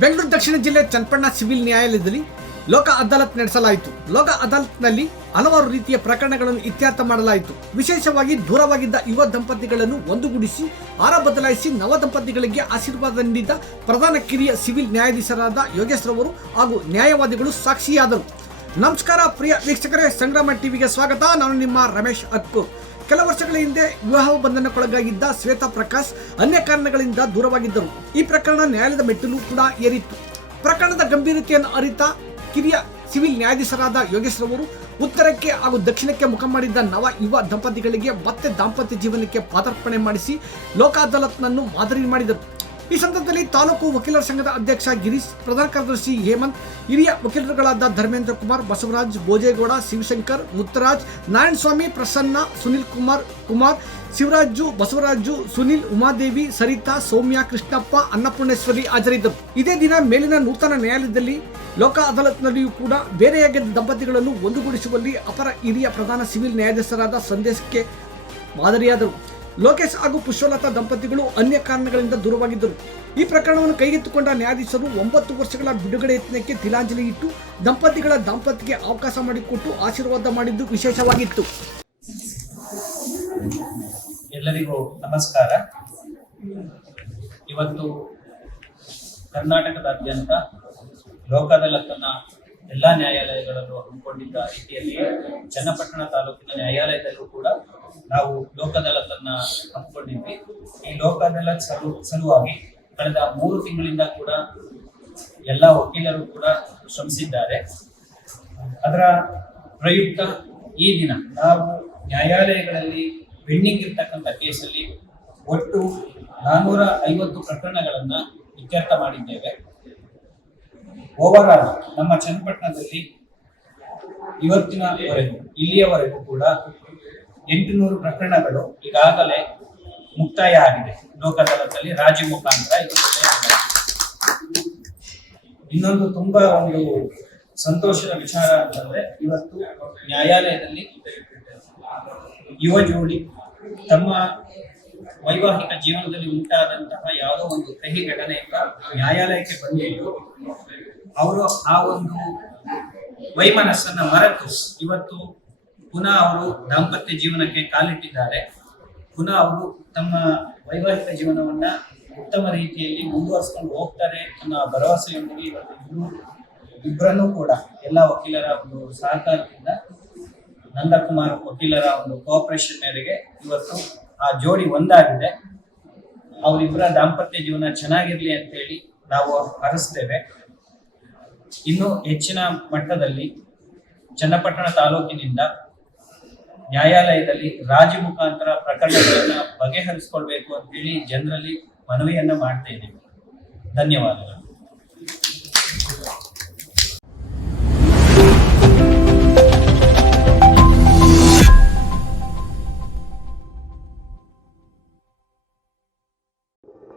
ಬೆಂಗಳೂರು ದಕ್ಷಿಣ ಜಿಲ್ಲೆ ಚನ್ನಪಣ್ಣ ಸಿವಿಲ್ ನ್ಯಾಯಾಲಯದಲ್ಲಿ ಲೋಕ ಅದಾಲತ್ ನಡೆಸಲಾಯಿತು. ಲೋಕ ಅದಾಲತ್ನಲ್ಲಿ ಹಲವಾರು ರೀತಿಯ ಪ್ರಕರಣಗಳನ್ನು ಇತ್ಯರ್ಥ ಮಾಡಲಾಯಿತು. ವಿಶೇಷವಾಗಿ ದೂರವಾಗಿದ್ದ ಯುವ ದಂಪತಿಗಳನ್ನು ಒಂದುಗೂಡಿಸಿ ಆರ ಬದಲಾಯಿಸಿ ನವ ದಂಪತಿಗಳಿಗೆ ಆಶೀರ್ವಾದ ನೀಡಿದ ಪ್ರಧಾನ ಕಿರಿಯ ಸಿವಿಲ್ ನ್ಯಾಯಾಧೀಶರಾದ ಯೋಗೇಶ್ ರವರು ಹಾಗೂ ನ್ಯಾಯವಾದಿಗಳು ಸಾಕ್ಷಿಯಾದರು. ನಮಸ್ಕಾರ ಪ್ರಿಯ ವೀಕ್ಷಕರೇ, ಸಂಗ್ರಾಮ ಟಿವಿಗೆ ಸ್ವಾಗತ. ನಾನು ನಿಮ್ಮ ರಮೇಶ್ ಅತ್ಕೂರ್ ಕೆಲ ವರ್ಷಗಳ ಹಿಂದೆ ವಿವಾಹ ಬಂಧನಕ್ಕೊಳಗಾಗಿದ್ದ ಶ್ವೇತಾ ಪ್ರಕಾಶ್ ಅನ್ಯ ಕಾರಣಗಳಿಂದ ದೂರವಾಗಿದ್ದರು. ಈ ಪ್ರಕರಣ ನ್ಯಾಯಾಲಯದ ಮೆಟ್ಟಿಲು ಕೂಡ ಏರಿತ್ತು. ಪ್ರಕರಣದ ಗಂಭೀರತೆಯನ್ನು ಅರಿತ ಕಿರಿಯ ಸಿವಿಲ್ ನ್ಯಾಯಾಧೀಶರಾದ ಯೋಗೇಶ್ ರವರು ಉತ್ತರಕ್ಕೆ ಹಾಗೂ ದಕ್ಷಿಣಕ್ಕೆ ಮುಖ ಮಾಡಿದ್ದ ನವ ಯುವ ದಂಪತಿಗಳಿಗೆ ಮತ್ತೆ ದಾಂಪತ್ಯ ಜೀವನಕ್ಕೆ ಪಾದಾರ್ಪಣೆ ಮಾಡಿಸಿ ಲೋಕ ಅದಾಲತ್ನನ್ನು ಮಾದರಿ ಮಾಡಿದರು. ಈ ಸಂದರ್ಭದಲ್ಲಿ ತಾಲೂಕು ವಕೀಲರ ಸಂಘದ ಅಧ್ಯಕ್ಷ ಗಿರೀಶ್, ಪ್ರಧಾನ ಕಾರ್ಯದರ್ಶಿ ಹೇಮಂತ್, ಹಿರಿಯ ವಕೀಲರುಗಳಾದ ಧರ್ಮೇಂದ್ರ ಕುಮಾರ್, ಬಸವರಾಜ್ ಭೋಜೇಗೌಡ, ಶಿವಶಂಕರ್, ಮುತ್ತರಾಜ್, ನಾರಾಯಣಸ್ವಾಮಿ, ಪ್ರಸನ್ನ, ಸುನಿಲ್ ಕುಮಾರ್ ಕುಮಾರ್, ಶಿವರಾಜು, ಬಸವರಾಜು, ಸುನಿಲ್, ಉಮಾದೇವಿ, ಸರಿತಾ, ಸೌಮ್ಯ, ಕೃಷ್ಣಪ್ಪ, ಅನ್ನಪೂರ್ಣೇಶ್ವರಿ ಹಾಜರಿದ್ದರು. ಇದೇ ದಿನ ಮೇಲಿನ ನೂತನ ನ್ಯಾಯಾಲಯದಲ್ಲಿ ಲೋಕ ಅದಾಲತ್ನಲ್ಲಿಯೂ ಕೂಡ ಬೇರೆಯಾಗಿದ್ದ ದಂಪತಿಗಳನ್ನು ಒಂದುಗೂಡಿಸುವಲ್ಲಿ ಅಪರ ಹಿರಿಯ ಪ್ರಧಾನ ಸಿವಿಲ್ ನ್ಯಾಯಾಧೀಶರಾದ ಸಂದೇಶಕ್ಕೆ ಮಾದರಿಯಾದರು. ಲೋಕೇಶ್ ಹಾಗೂ ಪುಷ್ಪಲತಾ ದಂಪತಿಗಳು ಅನ್ಯ ಕಾರಣಗಳಿಂದ ದೂರವಾಗಿದ್ದರು. ಈ ಪ್ರಕರಣವನ್ನು ಕೈಗೆತ್ತಿಕೊಂಡ ನ್ಯಾಯಾಧೀಶರು ಒಂಬತ್ತು ವರ್ಷಗಳ ಬಿಡುಗಡೆ ಯತ್ನಕ್ಕೆ ತಿಲಾಂಜಲಿ ಇಟ್ಟು ದಂಪತಿಗಳ ದಾಂಪತ್ಯಕ್ಕೆ ಅವಕಾಶ ಮಾಡಿಕೊಟ್ಟು ಆಶೀರ್ವಾದ ಮಾಡಿದ್ದು ವಿಶೇಷವಾಗಿತ್ತು. ಎಲ್ಲರಿಗೂ ನಮಸ್ಕಾರ. ಇವತ್ತು ಕರ್ನಾಟಕದಾದ್ಯಂತ ಲೋಕದಲ್ಲ ತನ್ನ ಎಲ್ಲ ನ್ಯಾಯಾಲಯಗಳಲ್ಲೂ ಹಮ್ಮಿಕೊಂಡಿದ್ದ ರೀತಿಯಲ್ಲಿ ಚನ್ನಪಟ್ಟಣ ತಾಲೂಕಿನ ನ್ಯಾಯಾಲಯದಲ್ಲೂ ಕೂಡ ನಾವು ಲೋಕ ತನ್ನ ಹಮ್ಮಿಕೊಂಡಿದ್ವಿ ಈ ಲೋಕದಲ್ಲ ಸಲು, ಸಲುವಾಗಿ ಕಳೆದ ಮೂರು ತಿಂಗಳಿಂದ ಕೂಡ ಎಲ್ಲ ವಕೀಲರು ಕೂಡ ಶ್ರಮಿಸಿದ್ದಾರೆ. ಅದರ ಪ್ರಯುಕ್ತ ಈ ದಿನ ನಾವು ನ್ಯಾಯಾಲಯಗಳಲ್ಲಿ ಪೆಂಡಿಂಗ್ ಇರ್ತಕ್ಕಂಥ ಕೇಸಲ್ಲಿ ಒಟ್ಟು ನಾನ್ನೂರ ಐವತ್ತು ಪ್ರಕರಣಗಳನ್ನ ಇತ್ಯರ್ಥ ಮಾಡಿದ್ದೇವೆ. ಓವರ್ ಆಲ್ ನಮ್ಮ ಚನ್ನಪಟ್ಟಣದಲ್ಲಿ ಇವತ್ತಿನವರೆಗೂ, ಇಲ್ಲಿಯವರೆಗೂ ಕೂಡ ಎಂಟುನೂರು ಪ್ರಕರಣಗಳು ಈಗಾಗಲೇ ಮುಕ್ತಾಯ ಆಗಿದೆ ಲೋಕ ಅದಾಲತ್ನಲ್ಲಿ ರಾಜಿ ಮುಖಾಂತರ. ಇನ್ನೊಂದು ತುಂಬಾ ಒಂದು ಸಂತೋಷದ ವಿಚಾರ ಅಂತಂದ್ರೆ, ಇವತ್ತು ನ್ಯಾಯಾಲಯದಲ್ಲಿ ಯುವ ಜೋಡಿ ತಮ್ಮ ವೈವಾಹಿಕ ಜೀವನದಲ್ಲಿ ಉಂಟಾದಂತಹ ಯಾವುದೋ ಒಂದು ಕಹಿ ಘಟನೆಯಿಂದ ನ್ಯಾಯಾಲಯಕ್ಕೆ ಬಂದಿದ್ದು ಅವರು ಆ ಒಂದು ವೈಮನಸ್ಸನ್ನ ಮರೆತು ಇವತ್ತು ಪುನಃ ಅವರು ದಾಂಪತ್ಯ ಜೀವನಕ್ಕೆ ಕಾಲಿಟ್ಟಿದ್ದಾರೆ. ಪುನಃ ಅವರು ತಮ್ಮ ವೈವಾಹಿಕ ಜೀವನವನ್ನ ಉತ್ತಮ ರೀತಿಯಲ್ಲಿ ಮುಂದುವರಿಸ್ಕೊಂಡು ಹೋಗ್ತಾರೆ ಅನ್ನೋ ಭರವಸೆಯೊಂದಿಗೆ ಇವತ್ತು ಇಬ್ಬರು ಇಬ್ಬರನ್ನೂ ಕೂಡ ಎಲ್ಲ ವಕೀಲರ ಒಂದು ಸಹಕಾರದಿಂದ ನಂದಕುಮಾರ್ ವಕೀಲರ ಒಂದು ಕೋಆಪರೇಷನ್ ಮೇರೆಗೆ ಇವತ್ತು ಆ ಜೋಡಿ ಒಂದಾಗಿದೆ. ಅವರಿಬ್ಬರ ದಾಂಪತ್ಯ ಜೀವನ ಚೆನ್ನಾಗಿರ್ಲಿ ಅಂತ ಹೇಳಿ ನಾವು ಹರಿಸ್ತೇವೆ ಇನ್ನು ಹೆಚ್ಚಿನ ಮಟ್ಟದಲ್ಲಿ ಚನ್ನಪಟ್ಟಣ ತಾಲೂಕಿನಿಂದ ನ್ಯಾಯಾಲಯದಲ್ಲಿ ರಾಜಿ ಮುಖಾಂತರ ಪ್ರಕರಣಗಳನ್ನು ಬಗೆಹರಿಸ್ಕೊಳ್ಬೇಕು ಅಂತ ಹೇಳಿ ಜನರಲ್ಲಿ ಮನವಿಯನ್ನ ಮಾಡ್ತಾ ಇದ್ದೀವಿ. ಧನ್ಯವಾದಗಳು.